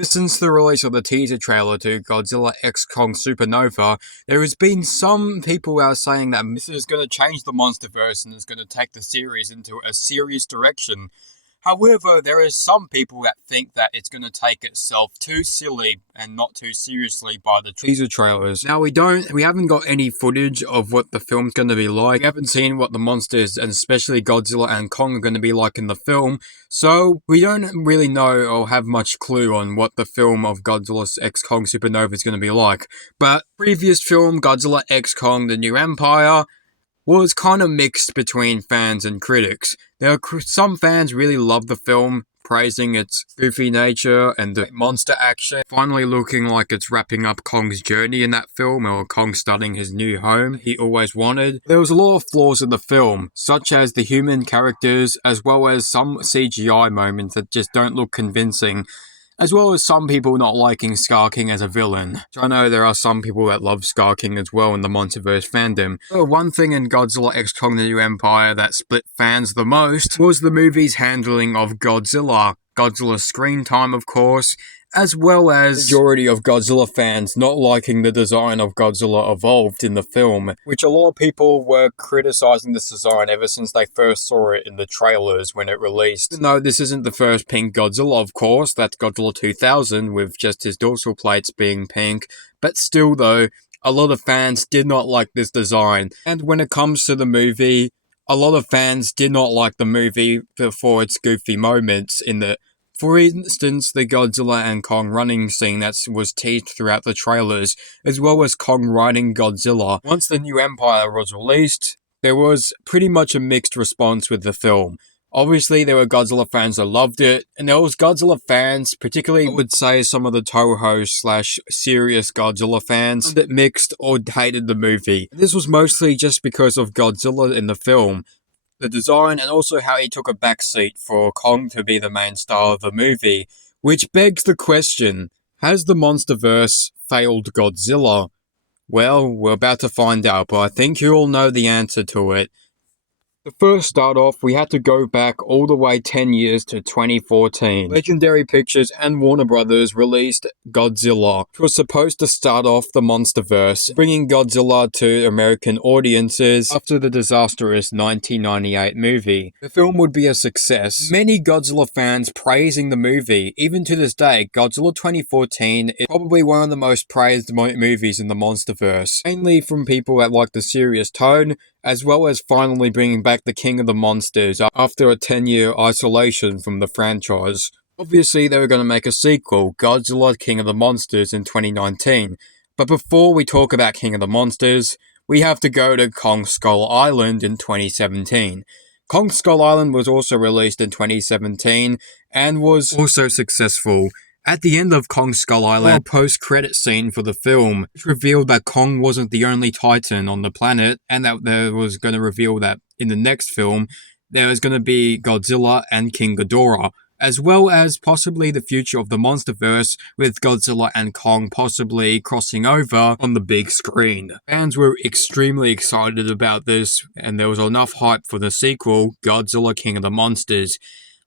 Since the release of the teaser trailer to Godzilla X Kong Supernova, there has been some people out saying that this is going to change the Monsterverse and is going to take the series into a serious direction. However, there is some people that think that it's going to take itself too silly and not too seriously by the teaser trailers. Now we haven't got any footage of what the film's going to be like. We haven't seen what the monsters and especially Godzilla and Kong are going to be like in the film. So we don't really know or have much clue on what the film of Godzilla X Kong Supernova is going to be like. But previous film, Godzilla X Kong The New Empire, was kind of mixed between fans and critics. Some fans really loved the film, praising its goofy nature and the monster action, finally looking like it's wrapping up Kong's journey in that film, or Kong starting his new home he always wanted. There was a lot of flaws in the film, such as the human characters, as well as some CGI moments that just don't look convincing, as well as some people not liking Scar King as a villain. I know there are some people that love Scar King as well in the Monsterverse fandom. But one thing in Godzilla X Kong The New Empire that split fans the most was the movie's handling of Godzilla. Godzilla's screen time, of course, as well as the majority of Godzilla fans not liking the design of Godzilla evolved in the film, which a lot of people were criticizing this design ever since they first saw it in the trailers when it released. No, this isn't the first pink Godzilla, of course. That's Godzilla 2000 with just his dorsal plates being pink, but still though, a lot of fans did not like this design. And when it comes to the movie, a lot of fans did not like the movie for its goofy moments in the For instance, the Godzilla and Kong running scene that was teased throughout the trailers, as well as Kong riding Godzilla. Once The New Empire was released, there was pretty much a mixed response with the film. Obviously, there were Godzilla fans that loved it, and there was Godzilla fans, particularly I would say some of the Toho/serious Godzilla fans, that mixed or hated the movie. This was mostly just because of Godzilla in the film, the design, and also how he took a backseat for Kong to be the main star of the movie, which begs the question, has the Monsterverse failed Godzilla? Well, we're about to find out, but I think you all know the answer to it. To first start off, we had to go back all the way 10 years to 2014. Legendary Pictures and Warner Brothers released Godzilla, which was supposed to start off the Monsterverse, bringing Godzilla to American audiences after the disastrous 1998 movie. The film would be a success. Many Godzilla fans praising the movie. Even to this day, Godzilla 2014 is probably one of the most praised movies in the Monsterverse, mainly from people that like the serious tone, as well as finally bringing back the King of the Monsters after a 10-year isolation from the franchise. Obviously, they were going to make a sequel, Godzilla King of the Monsters, in 2019. But before we talk about King of the Monsters, we have to go to Kong Skull Island in 2017. Kong Skull Island was also released in 2017 and was also successful. At the end of Kong Skull Island, a post-credit scene for the film, which revealed that Kong wasn't the only Titan on the planet, and that there was going to reveal that in the next film, there was going to be Godzilla and King Ghidorah, as well as possibly the future of the Monsterverse, with Godzilla and Kong possibly crossing over on the big screen. Fans were extremely excited about this, and there was enough hype for the sequel, Godzilla King of the Monsters.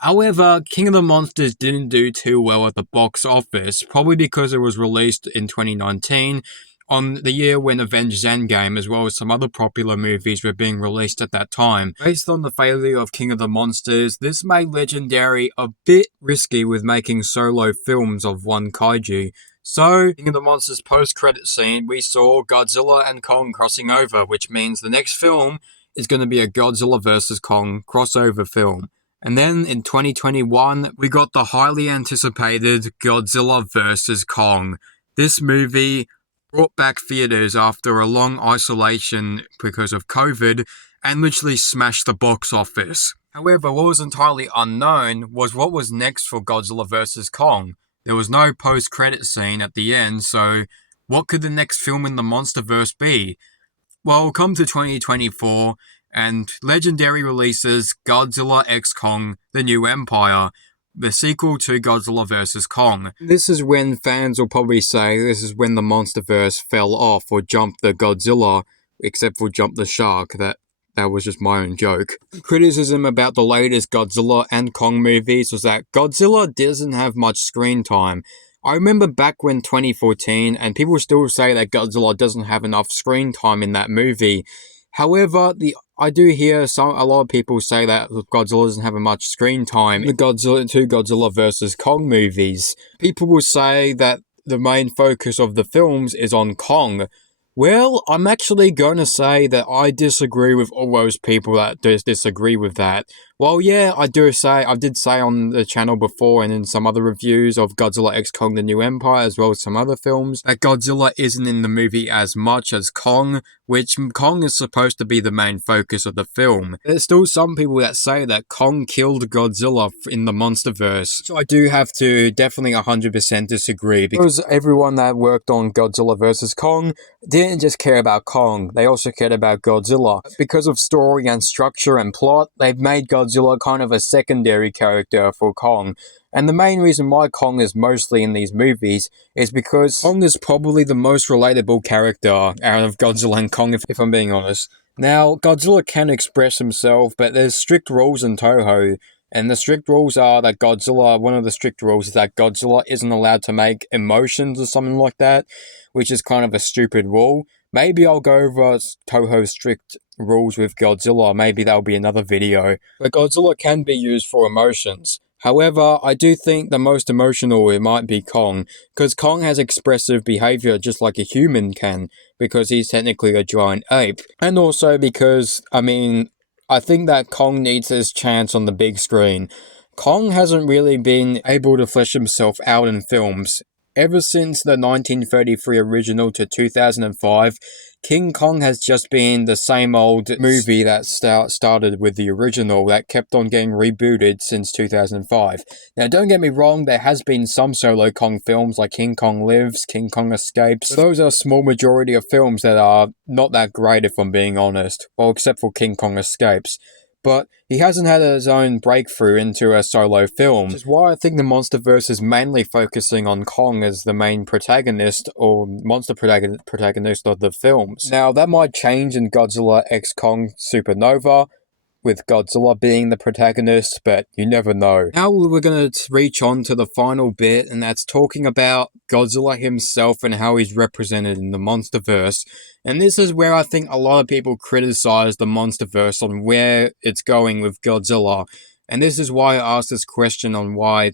However, King of the Monsters didn't do too well at the box office, probably because it was released in 2019, on the year when Avengers Endgame, as well as some other popular movies, were being released at that time. Based on the failure of King of the Monsters, this made Legendary a bit risky with making solo films of one kaiju. So, King of the Monsters post-credit scene, we saw Godzilla and Kong crossing over, which means the next film is going to be a Godzilla vs. Kong crossover film. And then in 2021, we got the highly anticipated Godzilla vs. Kong. This movie brought back theaters after a long isolation because of COVID and literally smashed the box office. However, what was entirely unknown was what was next for Godzilla vs. Kong. There was no post-credit scene at the end, so what could the next film in the Monsterverse be? Well, come to 2024, and Legendary releases Godzilla X Kong The New Empire, the sequel to Godzilla vs. Kong. This is when fans will probably say this is when the Monsterverse fell off or jumped the Godzilla, except for Jump the Shark. That was just my own joke. Criticism about the latest Godzilla and Kong movies was that Godzilla doesn't have much screen time. I remember back when 2014, and people still say that Godzilla doesn't have enough screen time in that movie. However, I do hear a lot of people say that Godzilla doesn't have much screen time in the two Godzilla vs. Kong movies. People will say that the main focus of the films is on Kong. Well, I'm actually going to say that I disagree with all those people that disagree with that. Well, yeah, I did say on the channel before and in some other reviews of Godzilla X Kong The New Empire, as well as some other films, that Godzilla isn't in the movie as much as Kong, which Kong is supposed to be the main focus of the film. There's still some people that say that Kong killed Godzilla in the Monsterverse, which I do have to definitely 100% disagree, because everyone that worked on Godzilla vs. Kong didn't just care about Kong, they also cared about Godzilla. Because of story and structure and plot, they've made Godzilla kind of a secondary character for Kong. And the main reason why Kong is mostly in these movies is because Kong is probably the most relatable character out of Godzilla and Kong, if I'm being honest. Now, Godzilla can express himself, but there's strict rules in Toho. And the strict rules are that one of the strict rules is that Godzilla isn't allowed to make emotions or something like that, which is kind of a stupid rule. Maybe I'll go over Toho's strict rules with Godzilla, maybe that'll be another video. But Godzilla can be used for emotions. However, I do think the most emotional it might be Kong, because Kong has expressive behavior just like a human can, because he's technically a giant ape. And also because, I think that Kong needs his chance on the big screen. Kong hasn't really been able to flesh himself out in films. Ever since the 1933 original to 2005, King Kong has just been the same old movie that started with the original that kept on getting rebooted since 2005. Now, don't get me wrong, there has been some solo Kong films like King Kong Lives, King Kong Escapes. But those are a small majority of films that are not that great, if I'm being honest. Well, except for King Kong Escapes. But he hasn't had his own breakthrough into a solo film, which is why I think the Monsterverse is mainly focusing on Kong as the main protagonist or monster protagonist of the films. Now, that might change in Godzilla X Kong Supernova, with Godzilla being the protagonist, but you never know. Now we're going to reach on to the final bit, and that's talking about Godzilla himself and how he's represented in the Monsterverse. And this is where I think a lot of people criticize the Monsterverse on where it's going with Godzilla. And this is why I asked this question on why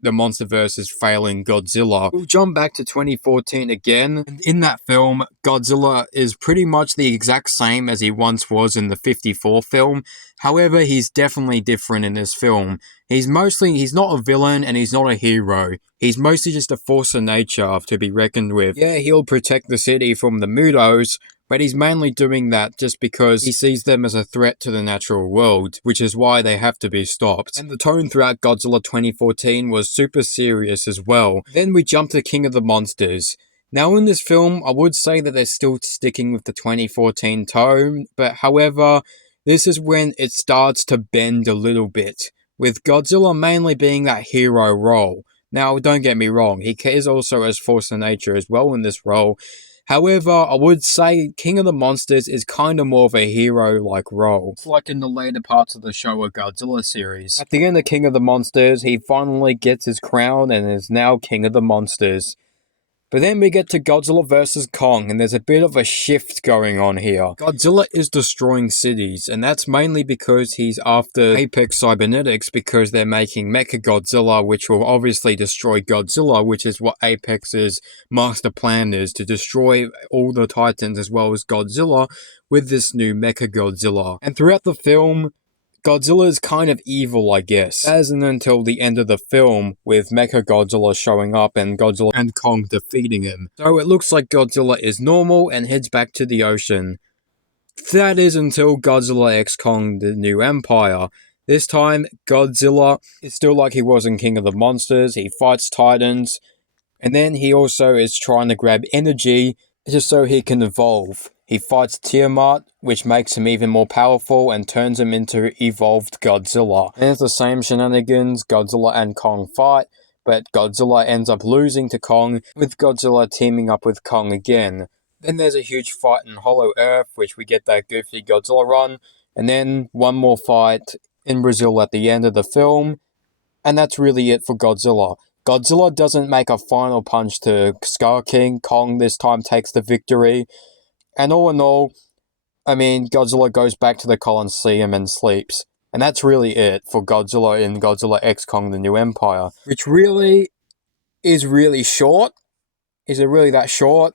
the Monsterverse is failing Godzilla. We'll jump back to 2014 again. In that film, Godzilla is pretty much the exact same as he once was in the 54 film. However, he's definitely different in this film. He's not a villain and he's not a hero. He's mostly just a force of nature to be reckoned with. Yeah, he'll protect the city from the Mutos, but he's mainly doing that just because he sees them as a threat to the natural world, which is why they have to be stopped. And the tone throughout Godzilla 2014 was super serious as well. Then we jump to King of the Monsters. Now in this film, I would say that they're still sticking with the 2014 tone, but however, this is when it starts to bend a little bit, with Godzilla mainly being that hero role. Now, don't get me wrong, he is also as force of nature as well in this role. However, I would say King of the Monsters is kind of more of a hero-like role. It's like in the later parts of the Showa Godzilla series. At the end of King of the Monsters, he finally gets his crown and is now King of the Monsters. But then we get to Godzilla vs. Kong, and there's a bit of a shift going on here. Godzilla is destroying cities, and that's mainly because he's after Apex Cybernetics, because they're making Mechagodzilla, which will obviously destroy Godzilla, which is what Apex's master plan is, to destroy all the Titans as well as Godzilla with this new Mechagodzilla. And throughout the film, Godzilla is kind of evil, I guess. As and until the end of the film, with Mechagodzilla showing up and Godzilla and Kong defeating him. So it looks like Godzilla is normal and heads back to the ocean. That is until Godzilla X Kong The New Empire. This time, Godzilla is still like he was in King of the Monsters. He fights Titans, and then he also is trying to grab energy just so he can evolve. He fights Tiamat, which makes him even more powerful and turns him into evolved Godzilla. And it's the same shenanigans, Godzilla and Kong fight, but Godzilla ends up losing to Kong, with Godzilla teaming up with Kong again. Then there's a huge fight in Hollow Earth, which we get that goofy Godzilla run, and then one more fight in Brazil at the end of the film, and that's really it for Godzilla. Godzilla doesn't make a final punch to Skull King. Kong this time takes the victory. And all in all, I mean, Godzilla goes back to the Colosseum and sleeps. And that's really it for Godzilla in Godzilla X Kong The New Empire. Which really is really short. Is it really that short?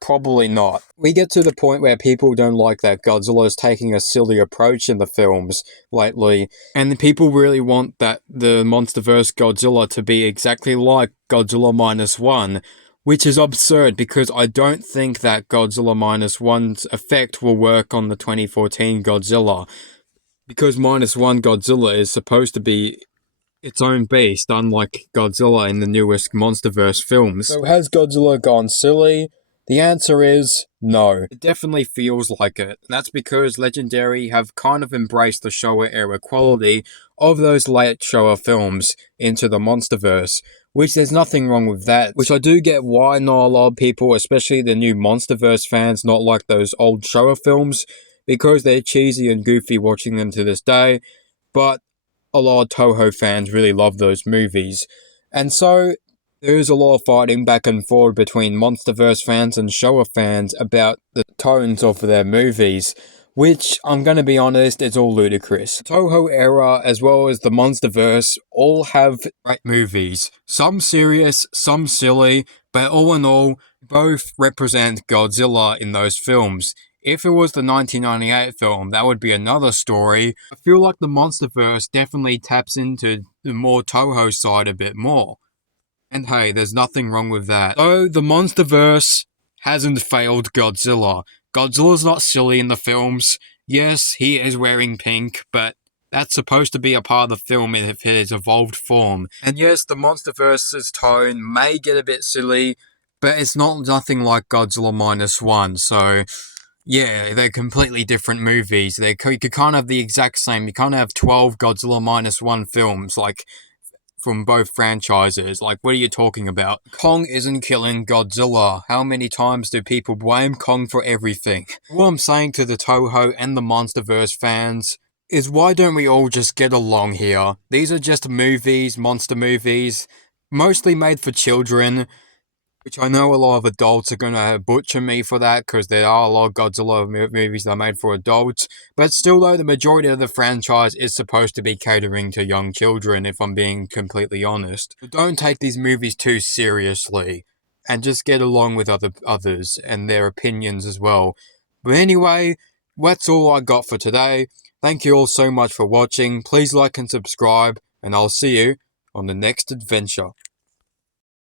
Probably not. We get to the point where people don't like that Godzilla is taking a silly approach in the films lately, and the people really want that the Monsterverse Godzilla to be exactly like Godzilla Minus One, which is absurd because I don't think that Godzilla Minus One's effect will work on the 2014 Godzilla, because Minus One Godzilla is supposed to be its own beast, unlike Godzilla in the newest Monsterverse films. So has Godzilla gone silly? The answer is no. It definitely feels like it. That's because Legendary have kind of embraced the Showa era quality of those late Showa films into the Monsterverse, which there's nothing wrong with that. Which I do get why not a lot of people, especially the new Monsterverse fans, not like those old Showa films, because they're cheesy and goofy watching them to this day, but a lot of Toho fans really love those movies. And so there's a lot of fighting back and forth between Monsterverse fans and Showa fans about the tones of their movies, which, I'm gonna be honest, is all ludicrous. The Toho era, as well as the Monsterverse, all have great movies. Some serious, some silly, but all in all, both represent Godzilla in those films. If it was the 1998 film, that would be another story. I feel like the Monsterverse definitely taps into the more Toho side a bit more. And hey, there's nothing wrong with that. So, the Monsterverse hasn't failed Godzilla. Godzilla's not silly in the films. Yes, he is wearing pink, but that's supposed to be a part of the film in his evolved form. And yes, the Monsterverse's tone may get a bit silly, but it's nothing like Godzilla Minus One, so yeah, they're completely different movies. You can't have the exact same. You can't have 12 Godzilla Minus One films, like, from both franchises. Like, what are you talking about? Kong isn't killing Godzilla. How many times do people blame Kong for everything? What I'm saying to the Toho and the Monsterverse fans is, why don't we all just get along here? These are just movies, monster movies, mostly made for children, which I know a lot of adults are going to butcher me for that, because there are a lot of Godzilla movies that are made for adults, but still though, the majority of the franchise is supposed to be catering to young children, if I'm being completely honest. So don't take these movies too seriously, and just get along with others, and their opinions as well. But anyway, that's all I got for today. Thank you all so much for watching. Please like and subscribe, and I'll see you on the next adventure.